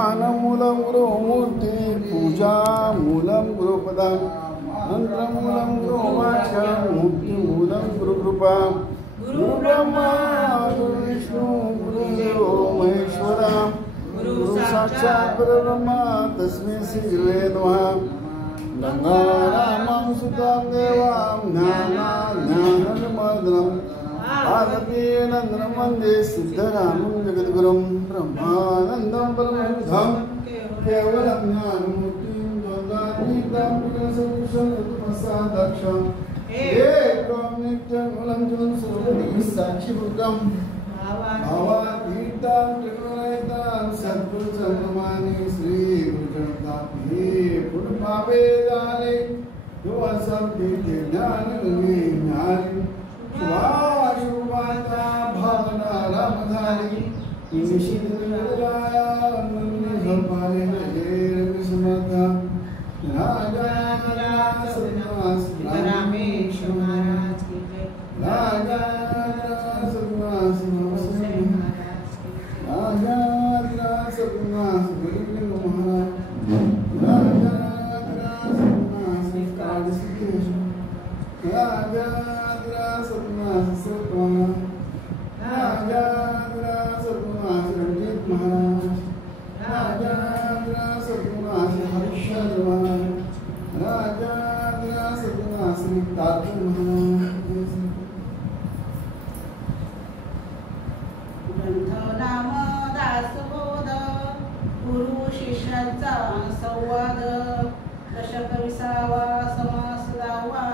मूलं गुरुमूर्ति पूजा मूलं गुरुपदं मंत्रमूलं गुरुवाक्यं मुक्तिमूलं गुरुकृपा गुरुब्रह्मा गुरुविष्णु गुरुदेवो महेश्वरा गुरु साक्षात् परब्रह्म तस्मै श्री गुरवे नमः। गंगारामं सुतं देवां ज्ञानाज्ञाननिमग्नं पार्वतीनन्दनं वन्दे सिद्धरामं जगद्गुरुं ब्रह्मानन्दं परमबुद्धं केवलं ज्ञानमूर्तिं द्वन्द्वातीतं पुरुषं तत्त्वसाक्षात् एकं नित्यं मूलं जलं सर्वदि साक्षिभूतं भावातीतं त्रिगुणरहितं सद्गुरुचन्द्रमानि श्रीगुरुचरणाब्धे पुण्यपावेदाले योऽसंतीर्थे ज्ञानगङ्गे ज्ञानि शुभाशुभाता भावना रामधारी निशितराया वन्दने धर्माले नजेरविस्मृता राजा सन्यास रामेश महाराज की जय। राजा सन्यास महाराज राजा सन्यास गुरुलिंग महाराज राजा सन्यास काल सिद्धेश्वर राजा सन्यास सतवाना राजा सन्यास रणजीत महाराज राजा सन्यास हरिश्चंद्र महाराज राजा सन्यास तारक महाराज। ग्रंथ नाम दासबोध गुरु शिष्यांचा संवाद दशक 20वा समास 10वा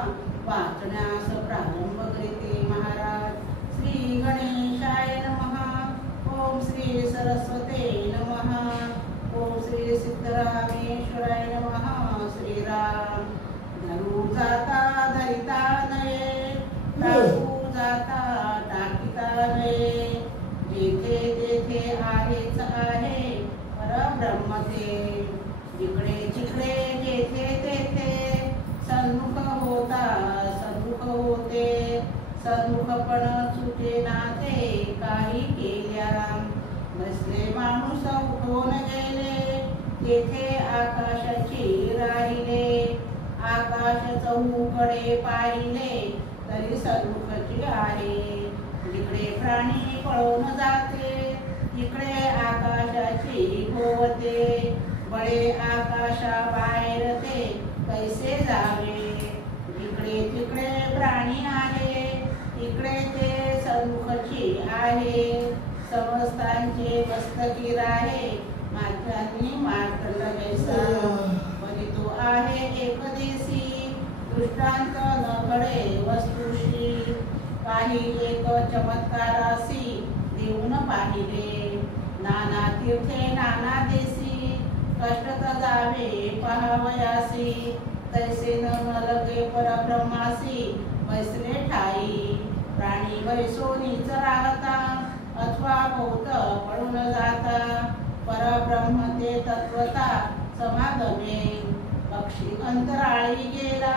वाचण्यास प्रारंभ करीते महाराज। श्री गणेशाय नमः। ओम श्री सरस्वते नमः। ओम श्री सिद्धरामेश्वराय नमः। श्रीराम धरू जाता धरिता नये टाकू जाता टाकिता नये जेथे तेथे आहेच आहे परब्रह्म ते जिकडे जिकडे जेथे तेथे सन्मुख होता सन्मुख होते सन्मुखपण सुटे नाते काही केल्या बसले माणूस उठून गेले तेथे आकाशाची राहिले आकाश चहूकडे पाहिले तरी सन्मुखची आहे जिकडे प्राणी पळून जाते तिकडे आकाशाची होते बळे आकाशा बाहेर ते कैसे जावे जिकडे तिकडे प्राणी आहे तिकडे ते सन्मुखची आहे समस्तांचे मस्तकी राहे मात्रांनी मात्र कैसा बरी तो आहे एकदेशी दृष्टांत न घडे वस्तुशी काही एक चमत्कारासी देऊन पाहिले नाना तीर्थे नाना देशी कष्ट जावे पहावयासी तैसे न लगे परब्रह्मासी बैसले ठाई प्राणी बैसोनीच राहता अथवा बहुत पळून जाता परब्रह्म ते तत्वता समागमे पक्षी अंतराळी गेला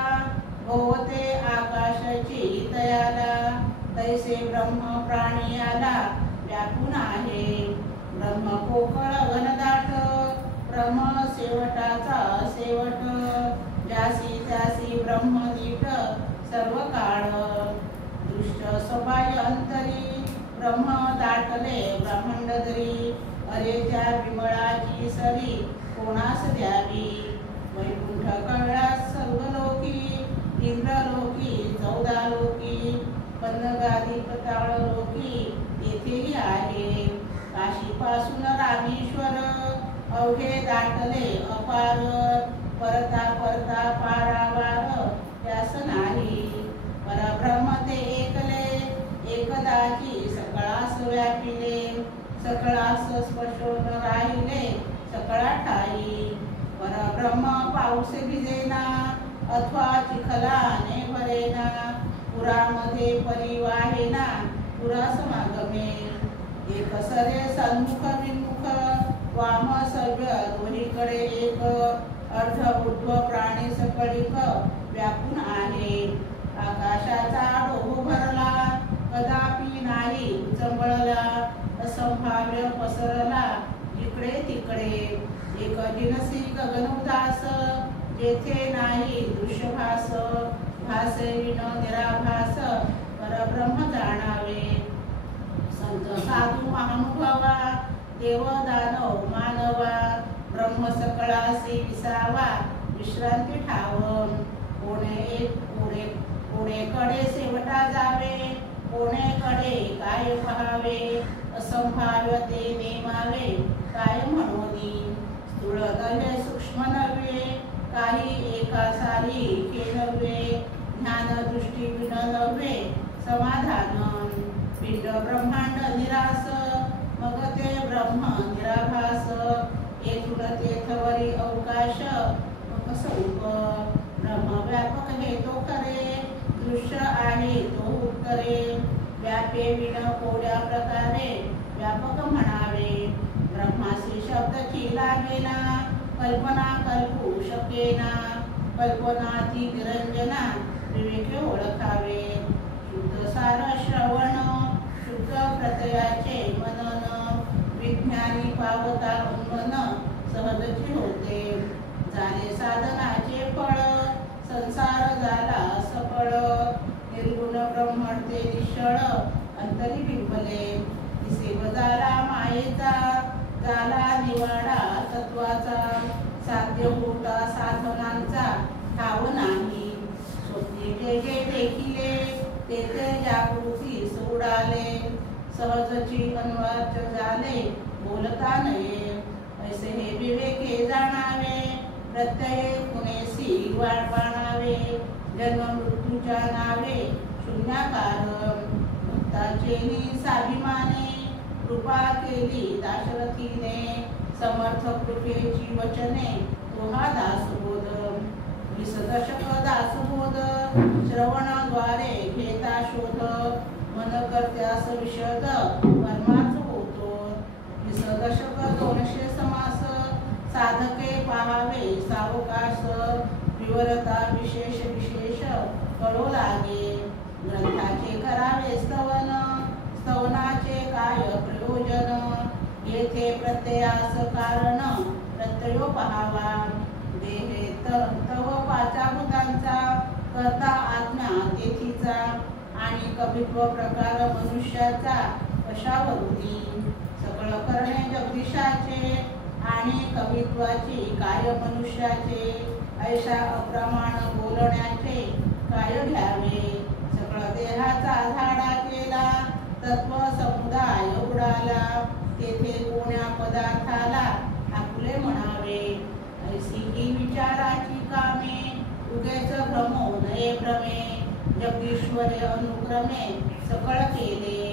भोवते आकाशाची तयाला तैसे ब्रह्म प्राणी आला व्यापून आहे ब्रह्म पोकळ घनदाट ब्रह्म शेवटाचा शेवट ज्यासी त्यासी ब्रह्म दीट सर्व काळ दृष्ट सबाय अंतरी ब्रह्म दाटले ब्रह्मांड धरी अरे त्या विमळाची सरी कोणास द्यावी वैकुंठ कळास सर्व लोकी इंद्रलोकी 14 लोकी पन्नगादी पताळ लोकी तेथेही आहे काशीपासून रामेश्वर अवघे दाटले अपार परता परता पारावार त्यास नाही परब्रह्म ते एकले एकदाची सकळास व्यापिले सकळास स्पर्शोन राहिले सकळा ठाई परब्रह्म पाऊस भिजेना अथवा चिखलाने भरेना पुरामध्ये परिवाहेना पुरा समागमे एक सरे सन्मुख विमुख वाम सव्य दोन्हीकडे एक अर्धबुद्ध प्राणी सकळिक व्यापून आहे आकाशाचा डोह भरला कदापि नाही चंबळला असंभाव्य पसरला इकडे तिकडे एक जिनसी गगन उदास जेथे नाही दृश्यभास भासे विन निराभास परब्रह्म जाणावे संत साधू महानुभावा देव दानव मानवा ब्रह्म सकळासी विसावा विश्रांती ठाव कोणेकडे सेवटा जावे कोणेकडे काय पहावे असंभाव्य ते नेमावे काय म्हणोनी स्थूळ नव्हे सूक्ष्म नव्हे काही एका सारी हे नव्हे ज्ञान दृष्टी विन नव्हे समाधान पिंड ब्रह्मांड निरास मग ते ब्रह्म निराभास येथून तेथवरी अवकाश मग स्वरूप ब्रह्म व्यापक हे तो खरे दृश्य आहे तो उत्तरे व्यापे विण कोड्या प्रकारे व्यापक म्हणावे ब्रह्मासी शब्द लागेना कल्पना कल्पू शकेना कल्पनाती निरंजना विवेके ओळखावे शुद्ध सार श्रवण शुद्ध प्रत्ययाचे मनन विज्ञानी पावता उन्मन सहजची होते झाले साधनाचे फळ संसार झाला सफळ निर्गुण ब्रह्मते निश्चळ अंतरी बिंबले दिसेव झाला मायेचा झाला निवाडा तत्वाचा साध्य होता साधनांचा ठाव नाही स्वप्ने जे जे देखिले ते ते जागृती सोडाले सहजची अन्वार्थ झाले बोलता नये ऐसे हे विवेके जाणावे प्रत्यय पुणेसी वाट बाणावे जन्म मृत्यूच्या नावे शून्याकार भक्ताचे स्वाभिमाने कृपा केली दाशरथीने समर्थ कृपेची वचने तो हा दासबोध 20 दशक दासबोध श्रवणाद्वारे घेता शोध मन करत्यास विशद परमार्थ होतो 20 दशक 200 समास साधके पाहावे सावकाश विवरता विशेष विशेष कळो लागे ग्रंथाचे करावे स्तवन स्तवनाचे काय प्रयोजन येथे प्रत्ययास कारण प्रत्ययो पहावा देहे तव पाचाभूतांचा करता आज्ञा तेथीचा आणि कवित्व प्रकार मनुष्याचा कशावरुनी सकळ करणे जगदीशाचे आणि कवित्वाची काय मनुष्याचे ऐशा अप्रमाण बोलण्याचे काय घ्यावे सकळ देहाचा झाडा केला तत्व समुदाय उडाला तेथे कोण्या पदार्थाला आपुले म्हणावे ऐसी ही विचाराची कामे उगेच भ्रमो नये भ्रमे जगदीश्वरे अनुक्रमे सकळ केले